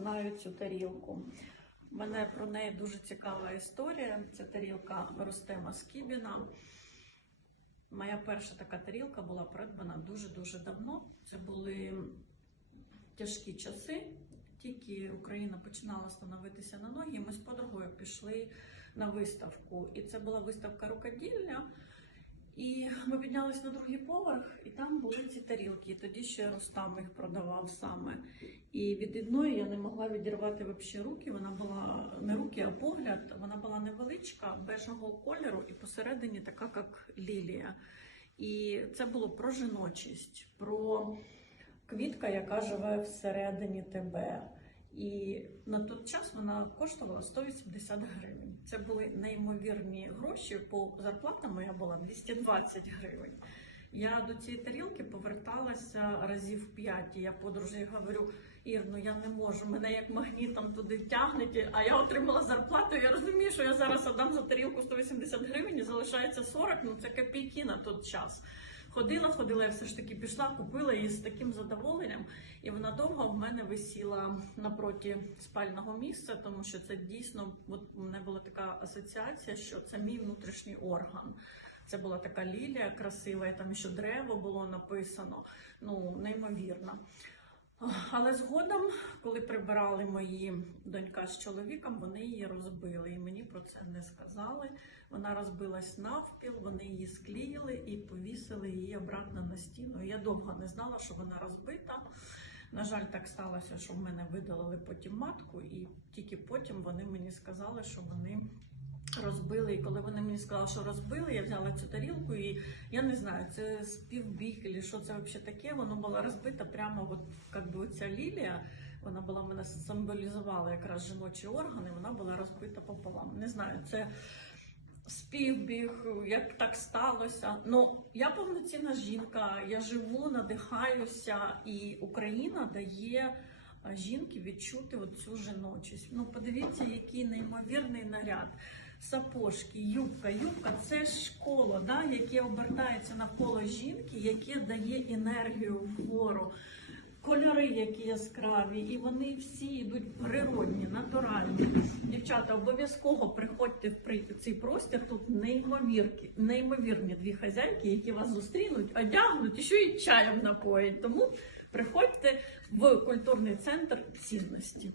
знаю цю тарілку. У мене про неї дуже цікава історія. Це тарілка Рустема Скібіна. Моя перша така тарілка була придбана дуже-дуже давно. Це були тяжкі часи. Тільки Україна починала становитися на ноги, ми з подругою пішли на виставку. І це була виставка рукоділля. І ми піднялись на другий поверх, і там були ці тарілки. І тоді ще Рустам їх продавав саме. І від одної я не могла відірвати вообще руки. Вона була не руки, а погляд. Вона була невеличка, бежевого кольору, і посередині така, як лілія. І це було про жіночість, про квітка, яка живе всередині тебе. І на той час вона коштувала 180 гривень. Це були неймовірні гроші. По зарплата моя була 220 гривень. Я до цієї тарілки поверталася разів п'ять. Я подружі говорю: Ір, ну я не можу, мене як магнітом туди тягнуть, а я отримала зарплату. Я розумію, що я зараз отдам за тарілку 180 гривень і залишається 40, ну це копійки на той час. Ходила, ходила, я все ж таки пішла, купила її з таким задоволенням, і вона довго в мене висіла напроти спального місця, тому що це дійсно от у мене була така асоціація, що це мій внутрішній орган. Це була така лілія красива, і там ще дерево було написано. Ну, неймовірно. Але згодом, коли прибирали мої донька з чоловіком, вони її розбили. І мені про це не сказали. Вона розбилась навпіл, вони її склеїли і повісили її обратно на стіну. Я довго не знала, що вона розбита. На жаль, так сталося, що в мене видалили потім матку, і тільки потім вони мені сказали, що вони коли вони мені сказали, що розбили, я взяла цю тарілку, і я не знаю, це співбіг, що це взагалі таке. Воно було розбито прямо, от як би ця лілія. Вона була мене символізувала якраз жіночі органи, вона була розбита пополам. Не знаю, це співбіг, як так сталося. Ну, я повноцінна жінка, я живу, надихаюся, і Україна дає жінки відчути цю жіночість. Ну, подивіться, який неймовірний наряд. Сапожки, юбка. Юбка це школа, да, яке обертається навколо жінки, яке дає енергію вгору. Кольори, які яскраві, і вони всі йдуть природні, натуральні. Дівчата, обов'язково приходьте в цей простір. Тут неймовірні, неймовірні дві хазяйки, які вас зустрінуть, одягнуть і ще й чаєм напоять. Тому приходьте в культурний центр цінності.